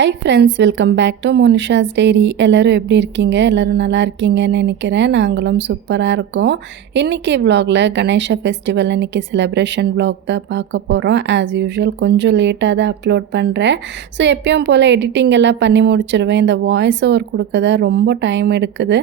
High friends, welcome back to Monisha's diary. எல்லோரும் எப்படி இருக்கீங்க? எல்லோரும் நல்லா இருக்கீங்கன்னு நினைக்கிறேன். நாங்களும் சூப்பராக இருக்கோம். இன்றைக்கி விலாகில் கணேஷா ஃபெஸ்டிவல் இன்றைக்கி செலிப்ரேஷன் விலாக் தான் பார்க்க போகிறோம். ஆஸ் யூஷுவல் கொஞ்சம் லேட்டாக தான் அப்லோட் பண்ணுறேன். ஸோ எப்பயும் போல் எடிட்டிங் எல்லாம் பண்ணி முடிச்சிடுவேன். இந்த வாய்ஸ் ஓவர் கொடுக்க தான் ரொம்ப டைம் எடுக்குது.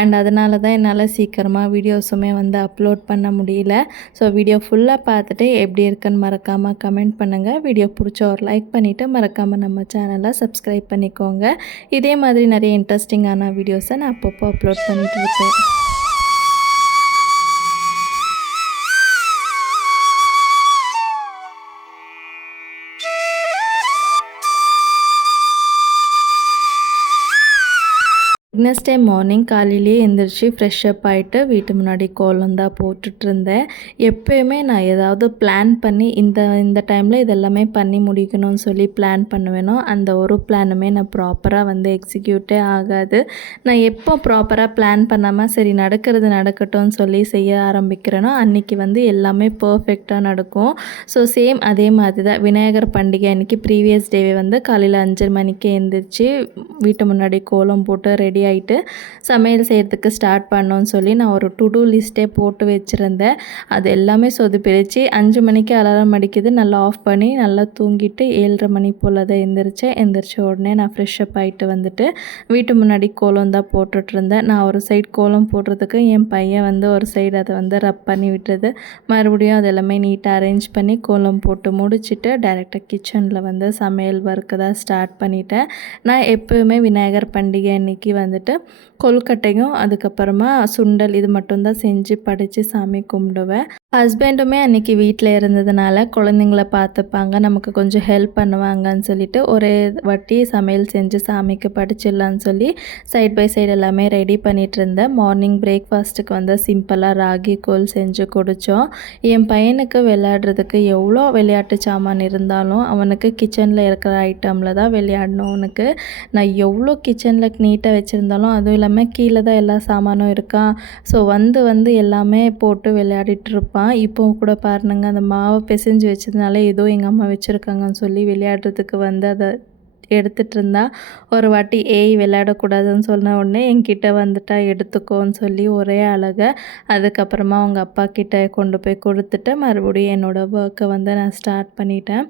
அண்ட் அதனால தான் என்னால் சீக்கிரமாக வீடியோஸுமே வந்து அப்லோட் பண்ண முடியல. ஸோ வீடியோ ஃபுல்லாக பார்த்துட்டு எப்படி இருக்குன்னு மறக்காமல் கமெண்ட் பண்ணுங்கள். வீடியோ பிடிச்ச ஒரு லைக் பண்ணிவிட்டு மறக்காமல் நம்ம சேனலை சப்ஸ்கிரைப் பண்ணிக்கோங்க. இதே மாதிரி நிறைய இன்ட்ரெஸ்டிங்கான வீடியோஸை நான் அப்பப்போ அப்லோட் பண்ணிட்டு இருப்பேன். நெக்ஸ்ட் டே மார்னிங் காலையிலேயே எழுந்திரிச்சு ஃப்ரெஷ்அப் ஆகிட்டு வீட்டு முன்னாடி கோலம் தான் போட்டுட்ருந்தேன். எப்போயுமே நான் ஏதாவது பிளான் பண்ணி இந்த டைமில் இதெல்லாமே பண்ணி முடிக்கணும்னு சொல்லி பிளான் பண்ணுவேனோ அந்த ஒரு பிளானுமே நான் ப்ராப்பராக வந்து எக்ஸிக்யூட்டே ஆகாது. நான் எப்போ ப்ராப்பராக பிளான் பண்ணாமல் சரி நடக்கிறது நடக்கட்டும்னு சொல்லி செய்ய ஆரம்பிக்கிறேனோ அன்றைக்கி வந்து எல்லாமே பர்ஃபெக்டாக நடக்கும். ஸோ சேம் அதே மாதிரி தான் விநாயகர் பண்டிகை அன்றைக்கி ப்ரீவியஸ் டேவே வந்து காலையில் 5 மணிக்கு எழுந்திரிச்சு வீட்டு முன்னாடி கோலம் போட்டு ரெடி ஆகிட்டு சமையல் செய்கிறதுக்கு ஸ்டார்ட் பண்ணோன்னு சொல்லி நான் ஒரு டு டூ லிஸ்ட்டே போட்டு வச்சுருந்தேன். அது எல்லாமே சொதுப்பிடுச்சு. 5 மணிக்கு அலாரம் அடிக்குது, நல்லா ஆஃப் பண்ணி நல்லா தூங்கிட்டு 7:30 மணி போல் தான் எந்திரிச்ச உடனே நான் ஃப்ரெஷ்அப் ஆகிட்டு வந்துட்டு வீட்டு முன்னாடி கோலம் தான் போட்டுட்ருந்தேன். நான் ஒரு சைடு கோலம் போடுறதுக்கு என் பையன் வந்து ஒரு சைடு அதை வந்து ரப் பண்ணி விட்டுறது, மறுபடியும் அது எல்லாமே நீட்டாக அரேஞ்ச் பண்ணி கோலம் போட்டு முடிச்சுட்டு டைரெக்டாக கிச்சனில் வந்து சமையல் ஒர்க்கு தான் ஸ்டார்ட் பண்ணிட்டேன். நான் எப்போவுமே விநாயகர் பண்டிகை அன்றைக்கி வந்துட்டு கொழுக்கட்டையும் அதுக்கப்புறமா சுண்டல் இது மட்டும்தான் செஞ்சு படைத்து சாமி கும்பிடுவேன். ஹஸ்பண்டுமே அன்றைக்கி வீட்டில் இருந்ததுனால குழந்தைங்கள பார்த்துப்பாங்க, நமக்கு கொஞ்சம் ஹெல்ப் பண்ணுவாங்கன்னு சொல்லிட்டு ஒரே வாட்டி சமையல் செஞ்சு சாமிக்கு படைச்சிடலான்னு சொல்லி சைட் பை சைடு எல்லாமே ரெடி பண்ணிகிட்டு இருந்தேன். மார்னிங் பிரேக்ஃபாஸ்ட்டுக்கு வந்து சிம்பிளாக ராகி கூழ் செஞ்சு குடித்தோம். என் பையனுக்கு விளையாடுறதுக்கு எவ்வளோ விளையாட்டு சாமான் இருந்தாலும் அவனுக்கு கிச்சனில் இருக்கிற ஐட்டமில் தான் விளையாடணும். அவனுக்கு நான் எவ்வளோ கிச்சனில் நீட்டாக வச்சுருந்தாலும் அதுவும் இல்லாமல் கீழே தான் எல்லா சாமானும் இருக்கான். ஸோ வந்து எல்லாமே போட்டு விளையாடிட்டு இருப்பான். இப்போ கூட பாருங்க, அந்த மாவை பிசைஞ்சு வச்சதுனால ஏதோ எங்கள் அம்மா வச்சுருக்காங்கன்னு சொல்லி விளையாடுறதுக்கு வந்து அதை எடுத்துகிட்டு இருந்தா. ஒரு வாட்டி விளையாடக்கூடாதுன்னு சொன்ன உடனே என்கிட்ட வந்துட்டா எடுத்துக்கோன்னு சொல்லி ஒரே அழகை. அதுக்கப்புறமா அவங்க அப்பா கிட்ட கொண்டு போய் கொடுத்துட்டு மறுபடியும் என்னோடய ஒர்க்கை வந்து நான் ஸ்டார்ட் பண்ணிட்டேன்.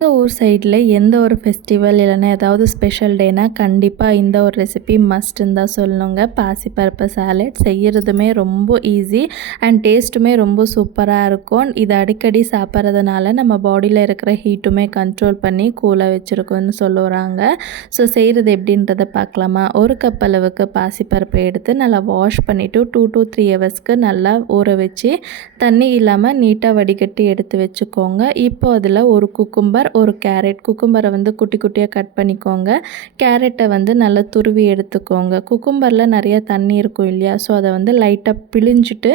ஊர் சைடில் எந்த ஒரு ஃபெஸ்டிவல் இல்லைன்னா ஏதாவது ஸ்பெஷல் டேனால் கண்டிப்பாக இந்த ஒரு ரெசிபி மஸ்ட்டுன்னு தான் சொல்லணுங்க. பாசிப்பருப்பு சாலட் செய்கிறதுமே ரொம்ப ஈஸி அண்ட் டேஸ்ட்டுமே ரொம்ப சூப்பராக இருக்கும். இது அடிக்கடி சாப்பிட்றதுனால நம்ம பாடியில் இருக்கிற ஹீட்டுமே கண்ட்ரோல் பண்ணி கூலாக வச்சுருக்கோன்னு சொல்லுறாங்க. ஸோ செய்கிறது எப்படின்றத பார்க்கலாமா? ஒரு கப் அளவுக்கு பாசிப்பருப்பை எடுத்து நல்லா வாஷ் பண்ணிவிட்டு 2 to 3 ஹவர்ஸ்க்கு நல்லா ஊற வச்சு தண்ணி இல்லாமல் நீட்டாக வடிகட்டி எடுத்து வச்சுக்கோங்க. இப்போ அதில் ஒரு குக்கும்பர், ஒரு கேரட், குக்கும்பரை வந்து குட்டி குட்டியாக கட் பண்ணிக்கோங்க. கேரட்டை வந்து நல்லா துருவி எடுத்துக்கோங்க. குக்கும்பரில் நிறைய தண்ணி இருக்கும் இல்லையா, ஸோ அதை வந்து லைட்டாக பிழிஞ்சிட்டு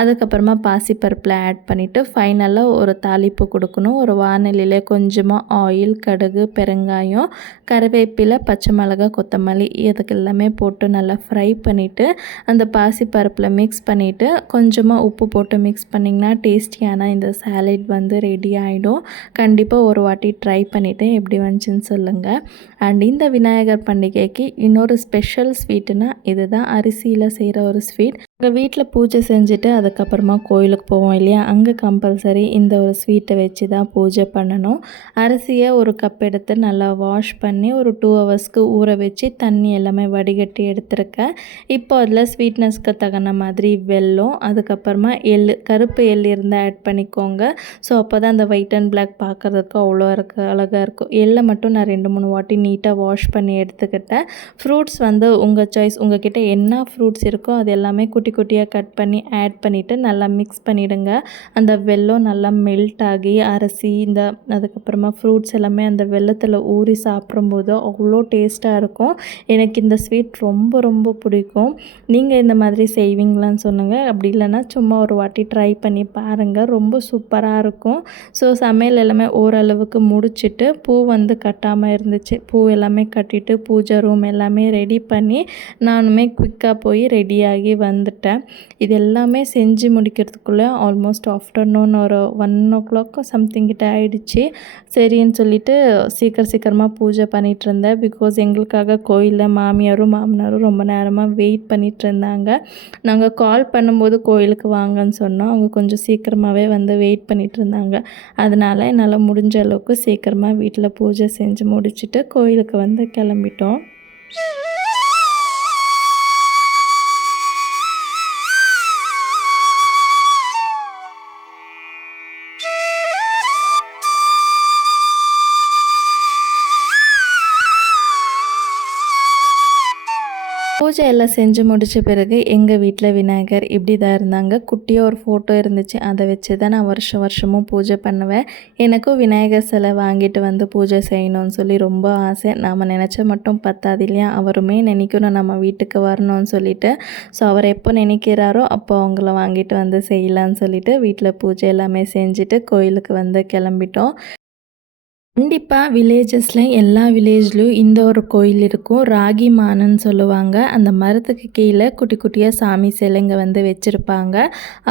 அதுக்கப்புறமா பாசிப்பருப்பில் ஆட் பண்ணிவிட்டு ஃபைனலாக ஒரு தாளிப்பு கொடுக்கணும். ஒரு வானலியில் கொஞ்சமாக ஆயில், கடுகு, பெருங்காயம், கருவேப்பிலை, பச்சை மிளகாய், கொத்தமல்லி இதுக்கு எல்லாமே போட்டு நல்லா ஃப்ரை பண்ணிவிட்டு அந்த பாசிப்பருப்பில் மிக்ஸ் பண்ணிவிட்டு கொஞ்சமாக உப்பு போட்டு மிக்ஸ் பண்ணிங்கன்னா டேஸ்டியான இந்த சாலட் வந்து ரெடி ஆகிடும். கண்டிப்பாக ஒரு வாட்டி ட்ரை பண்ணிவிட்டு எப்படி வந்துச்சுன்னு சொல்லுங்கள். அண்ட் இந்த விநாயகர் பண்டிகைக்கு இன்னொரு ஸ்பெஷல் ஸ்வீட்டுனா இதுதான், அரிசியில் செய்கிற ஒரு ஸ்வீட். எங்கள் வீட்டில் பூஜை செஞ்சுட்டு அதுக்கப்புறமா கோயிலுக்கு போவோம் இல்லையா, அங்கே கம்பல்சரி இந்த ஒரு ஸ்வீட்டை வச்சு தான் பூஜை பண்ணணும். அரிசியை ஒரு கப் எடுத்து நல்லா வாஷ் பண்ணி ஒரு 2 ஹவர்ஸ்க்கு ஊற வச்சு தண்ணி எல்லாமே வடிகட்டி எடுத்துருக்கேன். இப்போ அதில் ஸ்வீட்னஸ்க்கு தகுந்த மாதிரி வெல்லம், அதுக்கப்புறமா கருப்பு எள் இருந்தால் ஆட் பண்ணிக்கோங்க. ஸோ அப்போ தான் அந்த ஒயிட் அண்ட் பிளாக் பார்க்குறதுக்கு அவ்வளோ அழகாக இருக்கும். எள்ளை மட்டும் நான் 2-3 வாட்டி நீட்டாக வாஷ் பண்ணி எடுத்துக்கிட்டேன். ஃப்ரூட்ஸ் வந்து உங்கள் சாய்ஸ், உங்கள் கிட்டே என்ன ஃப்ரூட்ஸ் இருக்கோ அது எல்லாமே குட்டி குட்டியாக கட் பண்ணி ஆட் பண்ணிவிட்டு நல்லா மிக்ஸ் பண்ணிவிடுங்க. அந்த வெல்லம் நல்லா மெல்ட் ஆகி அரிசி அதுக்கப்புறமா ஃப்ரூட்ஸ் எல்லாமே அந்த வெல்லத்தில் ஊறி சாப்பிடும்போது அவ்வளோ டேஸ்ட்டாக இருக்கும். எனக்கு இந்த ஸ்வீட் ரொம்ப ரொம்ப பிடிக்கும். நீங்கள் இந்த மாதிரி செய்வீங்களான்னு சொல்லுங்கள். அப்படி இல்லைன்னா சும்மா ஒரு வாட்டி ட்ரை பண்ணி பாருங்கள், ரொம்ப சூப்பராக இருக்கும். ஸோ சமையல் எல்லாமே ஓரளவுக்கு அளவுக்கு முடிச்சுட்டு பூ வந்து கட்டாமல் இருந்துச்சு. பூ எல்லாமே கட்டிட்டு பூஜை ரூம் எல்லாமே ரெடி பண்ணி நானுமே குயிக்காக போய் ரெடியாகி வந்துட்டேன். இது எல்லாமே செஞ்சு முடிக்கிறதுக்குள்ளே ஆல்மோஸ்ட் ஆஃப்டர்நூன் ஒரு 1 o'clock சம்திங் கிட்ட ஆகிடுச்சு. சரின்னு சொல்லிட்டு சீக்கிரமாக பூஜை பண்ணிகிட்டு இருந்தேன். பிகாஸ் எங்களுக்காக கோயிலில் மாமியாரும் மாமனாரும் ரொம்ப நேரமாக வெயிட் பண்ணிகிட்டு இருந்தாங்க. நாங்கள் கால் பண்ணும்போது கோயிலுக்கு வாங்கன்னு சொன்னோம். அவங்க கொஞ்சம் சீக்கிரமாகவே வந்து வெயிட் பண்ணிகிட்டு இருந்தாங்க. அதனால் என்னால் முடிஞ்ச அளவுக்கு சீக்கிரமாக வீட்டில் பூஜை செஞ்சு முடிச்சுட்டு கோயிலுக்கு வந்து கிளம்பிட்டோம். பூஜை எல்லாம் செஞ்சு முடித்த பிறகு எங்கள் வீட்டில் விநாயகர் இப்படி தான் இருந்தாங்க. குட்டியாக ஒரு ஃபோட்டோ இருந்துச்சு. அதை வச்சு தான் நான் வருஷமும் பூஜை பண்ணுவேன். எனக்கும் விநாயகர் சிலை வாங்கிட்டு வந்து பூஜை செய்யணும்னு சொல்லி ரொம்ப ஆசை. நாம் நினச்ச மட்டும் பத்தாது இல்லையா, அவருமே நினைக்கணும் நம்ம வீட்டுக்கு வரணும்னு சொல்லிட்டு. ஸோ அவர் எப்போ நினைக்கிறாரோ அப்போ அவங்கள வாங்கிட்டு வந்து செய்யலான்னு சொல்லிட்டு வீட்டில் பூஜை எல்லாமே செஞ்சுட்டு கோயிலுக்கு வந்து கிளம்பிட்டோம். கண்டிப்பாக வில்லேஜஸில் எல்லா வில்லேஜ்லேயும் இந்த ஒரு கோயில் இருக்கும். ராகி மானுன்னு சொல்லுவாங்க. அந்த மரத்துக்கு கீழே குட்டி குட்டியாக சாமி சிலைங்க வந்து வச்சுருப்பாங்க.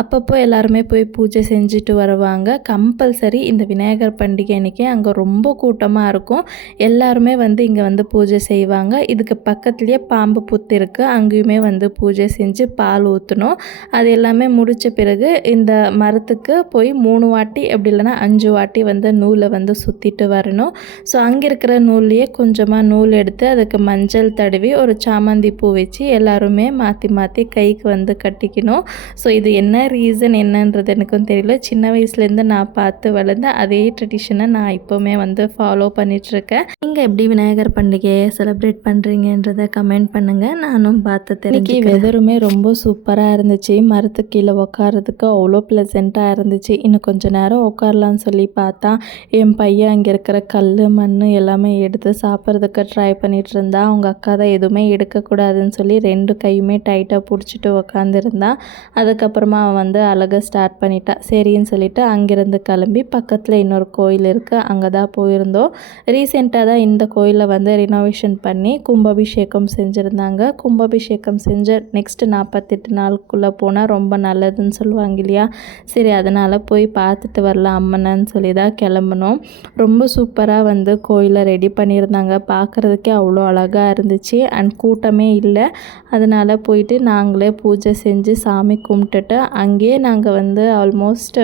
அப்பப்போ எல்லாருமே போய் பூஜை செஞ்சுட்டு வருவாங்க. கம்பல்சரி இந்த விநாயகர் பண்டிகை அன்றைக்கி அங்கே ரொம்ப கூட்டமாக இருக்கும். எல்லாருமே வந்து இங்கே வந்து பூஜை செய்வாங்க. இதுக்கு பக்கத்துலேயே பாம்பு புத்து இருக்குது. அங்கேயுமே வந்து பூஜை செஞ்சு பால் ஊற்றணும். அது எல்லாமே முடித்த பிறகு இந்த மரத்துக்கு போய் 3 வாட்டி அப்படி இல்லைன்னா 5 வாட்டி வந்து நூலை வந்து சுற்றிட்டு வரணும். ஸோ அங்கே இருக்கிற நூல்லையே கொஞ்சமாக நூல் எடுத்து அதுக்கு மஞ்சள் தடவி ஒரு சாமந்தி பூ வச்சு எல்லாருமே மாற்றி மாற்றி கைக்கு வந்து கட்டிக்கணும். ஸோ இது என்ன ரீசன் என்னன்றது எனக்கும் தெரியல. சின்ன வயசுலேருந்து நான் பார்த்து வளர்ந்த அதே ட்ரெடிஷனை நான் இப்போவுமே வந்து ஃபாலோ பண்ணிகிட்ருக்கேன். நீங்கள் எப்படி விநாயகர் பண்டிகையை செலிப்ரேட் பண்ணுறீங்கன்றதை கமெண்ட் பண்ணுங்கள். நானும் பார்த்து தெரிஞ்சு. வெதருமே ரொம்ப சூப்பராக இருந்துச்சு. மரத்துக்கு கீழே உட்காரதுக்கு அவ்வளோ ப்ளசண்ட்டாக இருந்துச்சு. இன்னும் கொஞ்சம் நேரம் உட்காரலான்னு சொல்லி பார்த்தா என் பையன் அங்கே இருக்கிற கல் மண் எல்லாமே எடுத்து சாப்பிட்றதுக்கு ட்ரை பண்ணிகிட்டு இருந்தா. அவங்க அக்கா தான் எதுவுமே எடுக்கக்கூடாதுன்னு சொல்லி 2 கையுமே டைட்டாக பிடிச்சிட்டு உக்காந்துருந்தா. அதுக்கப்புறமா அவன் வந்து அழக ஸ்டார்ட் பண்ணிட்டா. சரின்னு சொல்லிட்டு அங்கேருந்து கிளம்பி பக்கத்தில் இன்னொரு கோயில் இருக்குது, அங்கே தான் போயிருந்தோம். ரீசெண்டாக தான் இந்த கோயிலை வந்து ரினோவேஷன் பண்ணி கும்பாபிஷேகம் செஞ்சுருந்தாங்க. கும்பாபிஷேகம் செஞ்ச நெக்ஸ்ட்டு 48 நாளுக்குள்ளே போனால் ரொம்ப நல்லதுன்னு சொல்லுவாங்க இல்லையா. சரி அதனால் போய் பார்த்துட்டு வரலாம் அம்மனன்னு சொல்லி தான் கிளம்புனோம். ரொம்ப சூப்பராக வந்து கோயிலை ரெடி பண்ணியிருந்தாங்க. பார்க்குறதுக்கே அவ்வளோ அழகாக இருந்துச்சு. அண்ட் கூட்டமே இல்லை. அதனால் போயிட்டு நாங்களே பூஜை செஞ்சு சாமி கும்பிட்டுட்டு அங்கேயே நாங்கள் வந்து ஆல்மோஸ்ட்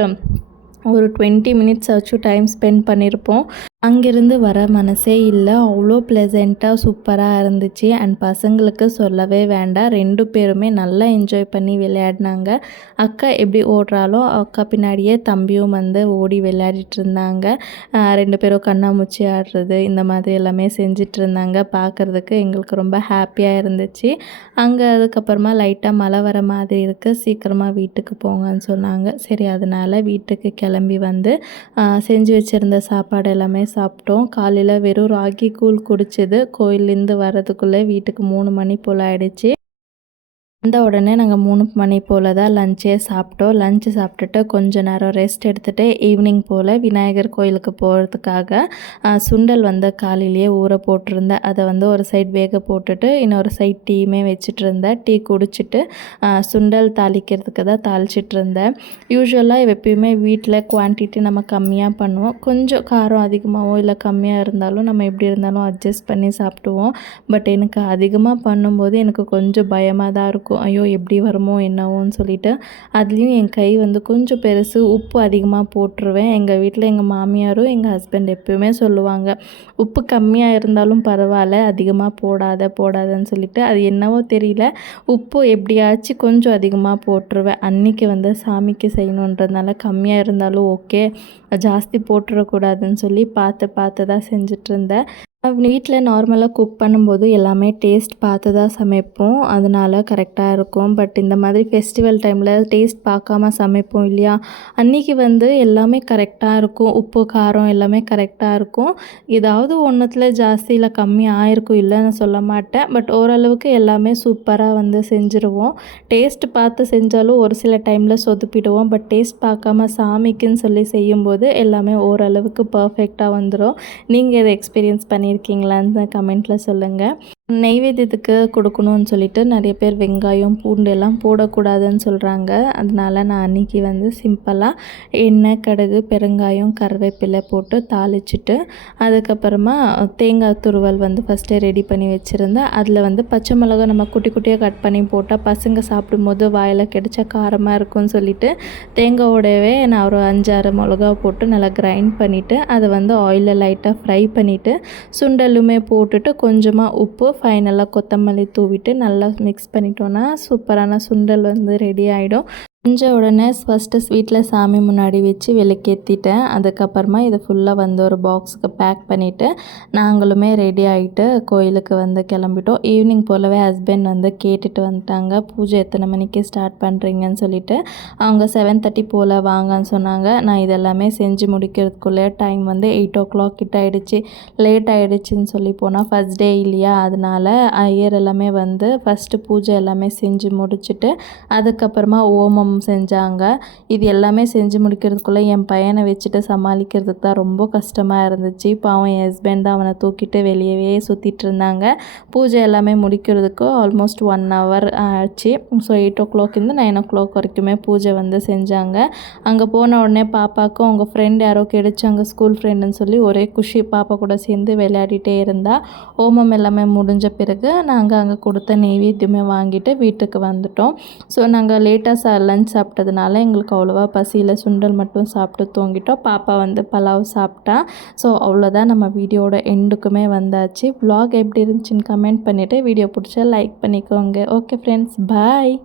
ஒரு 20 மினிட்ஸ் ஆச்சும் டைம் ஸ்பெண்ட் பண்ணியிருப்போம். அங்கேருந்து வர மனசே இல்லை. அவ்வளோ ப்ளசண்ட்டாக சூப்பராக இருந்துச்சு. அண்ட் பசங்களுக்கு சொல்லவே வேண்டாம், 2 பேருமே நல்லா என்ஜாய் பண்ணி விளையாடினாங்க. அக்கா எப்படி ஓடுறாலோ அக்கா பின்னாடியே தம்பியும் வந்து ஓடி விளையாடிட்டு இருந்தாங்க. 2 பேரும் கண்ணாமூச்சி ஆடுறது இந்த மாதிரி எல்லாமே செஞ்சிட்டு இருந்தாங்க. பார்க்குறதுக்கு எங்களுக்கு ரொம்ப ஹாப்பியாக இருந்துச்சு. அங்கே அதுக்கப்புறமா லைட்டாக மழை வர மாதிரி இருக்குது, சீக்கிரமாக வீட்டுக்கு போங்கன்னு சொன்னாங்க. சரி அதனால் வீட்டுக்கு கிளம்பி வந்து செஞ்சு வச்சுருந்த சாப்பாடு எல்லாமே சாப்பிட்டோம். காலையில் வெறும் ராகி கூழ் குடிச்சது. கோயிலேருந்து வர்றதுக்குள்ளே வீட்டுக்கு 3 மணி போல் ஆகிடுச்சு. வந்த உடனே நாங்கள் 3 மணி போல் தான் லஞ்சே சாப்பிட்டோம். லஞ்சு சாப்பிட்டுட்டு கொஞ்சம் நேரம் ரெஸ்ட் எடுத்துகிட்டு ஈவினிங் போல் விநாயகர் கோயிலுக்கு போகிறதுக்காக சுண்டல் வந்து காலையிலேயே ஊற போட்டிருந்தேன். அதை வந்து ஒரு சைட் வேக போட்டுட்டு இன்னொரு சைட் டீயுமே வச்சுட்டு இருந்தேன். டீ குடிச்சிட்டு சுண்டல் தாளிக்கிறதுக்கு தான் தாளிச்சிட்டு இருந்தேன். யூஸ்வலாக எப்பயுமே வீட்டில் குவான்டிட்டி நம்ம கம்மியாக பண்ணுவோம். கொஞ்சம் காரம் அதிகமாகவோ இல்லை கம்மியாக இருந்தாலும் நம்ம எப்படி இருந்தாலும் அட்ஜஸ்ட் பண்ணி சாப்பிடுவோம். பட் எனக்கு அதிகமாக பண்ணும்போது எனக்கு கொஞ்சம் பயமாக தான் இருக்கும். ஐயோ எப்படி வருமோ என்னவோன்னு சொல்லிட்டு. அதுலேயும் என் கை வந்து கொஞ்சம் பெருசு, உப்பு அதிகமாக போட்டுருவேன். எங்கள் வீட்டில் எங்கள் மாமியாரும் எங்கள் ஹஸ்பண்ட் எப்பயுமே சொல்லுவாங்க, உப்பு கம்மியாக இருந்தாலும் பரவாயில்ல, அதிகமாக போடாதன்னு சொல்லிட்டு. அது என்னவோ தெரியல, உப்பு எப்படியாச்சும் கொஞ்சம் அதிகமாக போட்டுருவேன். அன்றைக்கி வந்து சாமிக்கு செய்யணுன்றதுனால கம்மியாக இருந்தாலும் ஓகே, ஜாஸ்தி போட்டுறக்கூடாதுன்னு சொல்லி பார்த்து தான் செஞ்சிட்ருந்தேன். வீட்டில் நார்மலாக குக் பண்ணும்போது எல்லாமே டேஸ்ட் பார்த்து தான் சமைப்போம். அதனால கரெக்டாக இருக்கும். பட் இந்த மாதிரி ஃபெஸ்டிவல் டைமில் டேஸ்ட் பார்க்காம சமைப்போம் இல்லையா, அன்றைக்கி வந்து எல்லாமே கரெக்டாக இருக்கும். உப்பு காரம் எல்லாமே கரெக்டாக இருக்கும். ஏதாவது ஒன்றுத்தில் ஜாஸ்தி இல்லை கம்மி ஆயிருக்கும், இல்லைன்னு சொல்ல மாட்டேன். பட் ஓரளவுக்கு எல்லாமே சூப்பராக வந்து செஞ்சுருவோம். டேஸ்ட் பார்த்து செஞ்சாலும் ஒரு சில டைமில் சொதுப்பிடுவோம். பட் டேஸ்ட் பார்க்காம சாமிக்குன்னு சொல்லி செய்யும்போது பண்ணும்போது எல்லாமே ஓரளவுக்கு பர்ஃபெக்டாக வந்துடும். நீங்கள் இதை எக்ஸ்பீரியன்ஸ் பண்ணியிருக்கீங்களான்னு கமெண்ட்டில் சொல்லுங்கள். நெய்வேத்தியத்துக்கு கொடுக்கணும்னு சொல்லிட்டு நிறைய பேர் வெங்காயம் பூண்டு எல்லாம் போடக்கூடாதுன்னு சொல்கிறாங்க. அதனால நான் அன்றைக்கி வந்து சிம்பிளாக எண்ணெய் கடுகு பெருங்காயம் கருவேப்பிலை போட்டு தாளிச்சிட்டு அதுக்கப்புறமா தேங்காய் துருவல் வந்து ஃபஸ்ட்டே ரெடி பண்ணி வச்சுருந்தேன். அதில் வந்து பச்சை மிளகா நம்ம குட்டி குட்டியாக கட் பண்ணி போட்டால் பசங்க சாப்பிடும்போது வாயில் கிடைச்சா காரமாக இருக்கும்னு சொல்லிட்டு தேங்காயோடவே நான் ஒரு 5-6 மிளகா போட்டு நல்லா கிரைண்ட் பண்ணிவிட்டு அதை வந்து ஆயிலில் லைட்டாக ஃப்ரை பண்ணிவிட்டு சுண்டலுமே போட்டுட்டு கொஞ்சமாக உப்பு ஃபைனலாக கொத்தமல்லி தூவிட்டு நல்லா மிக்ஸ் பண்ணிட்டோன்னா சூப்பரான சுண்டல் வந்து ரெடி ஆகிடும். செஞ்ச உடனே ஃபஸ்ட்டு ஸ்வீட்டில் சாமி முன்னாடி வச்சு விளக்கேற்றிட்டேன். அதுக்கப்புறமா இதை ஃபுல்லாக வந்து ஒரு பாக்ஸுக்கு பேக் பண்ணிவிட்டு நாங்களுமே ரெடி ஆகிட்டு கோயிலுக்கு வந்து கிளம்பிட்டோம். ஈவினிங் போலவே ஹஸ்பண்ட் வந்து கேட்டுட்டு வந்துட்டாங்க, பூஜை எத்தனை மணிக்கு ஸ்டார்ட் பண்ணுறீங்கன்னு சொல்லிட்டு. அவங்க 7:30 போல் வாங்கன்னு சொன்னாங்க. நான் இதெல்லாமே செஞ்சு முடிக்கிறதுக்குள்ளே டைம் வந்து 8 கிட்ட ஆகிடுச்சு. லேட் ஆகிடுச்சின்னு சொல்லி போனால் ஃபஸ்ட் டே இல்லையா, அதனால் ஐயர் எல்லாமே வந்து ஃபஸ்ட்டு பூஜை எல்லாமே செஞ்சு முடிச்சுட்டு அதுக்கப்புறமா ஓமம் செஞ்சாங்க. இது எல்லாமே செஞ்சு முடிக்கிறதுக்குள்ளே என் பையனை வச்சுட்டு சமாளிக்கிறதுக்கு தான் ரொம்ப கஷ்டமாக இருந்துச்சு. பாவம் என் ஹஸ்பண்ட் தான் அவனை தூக்கிட்டு வெளியவே சுற்றிட்டு இருந்தாங்க. பூஜை எல்லாமே முடிக்கிறதுக்கு ஆல்மோஸ்ட் 1 hour ஆச்சு. ஸோ 8 9 வரைக்குமே பூஜை வந்து செஞ்சாங்க. அங்கே போன உடனே பாப்பாவுக்கும் அவங்க ஃப்ரெண்ட் யாரோ கிடைச்சாங்க, ஸ்கூல் ஃப்ரெண்டுன்னு சொல்லி ஒரே குஷி. பாப்பா கூட சேர்ந்து விளையாடிட்டே இருந்தா. ஹோமம் எல்லாமே முடிஞ்ச பிறகு நாங்கள் அங்கே கொடுத்த நெய்வேத்தியமே வாங்கிட்டு வீட்டுக்கு வந்துட்டோம். ஸோ நாங்கள் லேட்டாக லஞ்ச் சாப்பிட்டதுனால எங்களுக்கு அவ்வளோவா பசியில் சுண்டல் மட்டும் சாப்பிட்டு தூங்கிட்டோம். பாப்பா வந்து பலாவ் சாப்பிட்டா. ஸோ அவ்வளோதான், நம்ம வீடியோட எண்டுக்குமே வந்தாச்சு. vlog எப்படி இருந்துச்சுன்னு கமெண்ட் பண்ணிவிட்டு வீடியோ பிடிச்சா லைக் பண்ணிக்கோங்க. ஓகே ஃப்ரெண்ட்ஸ், பாய்.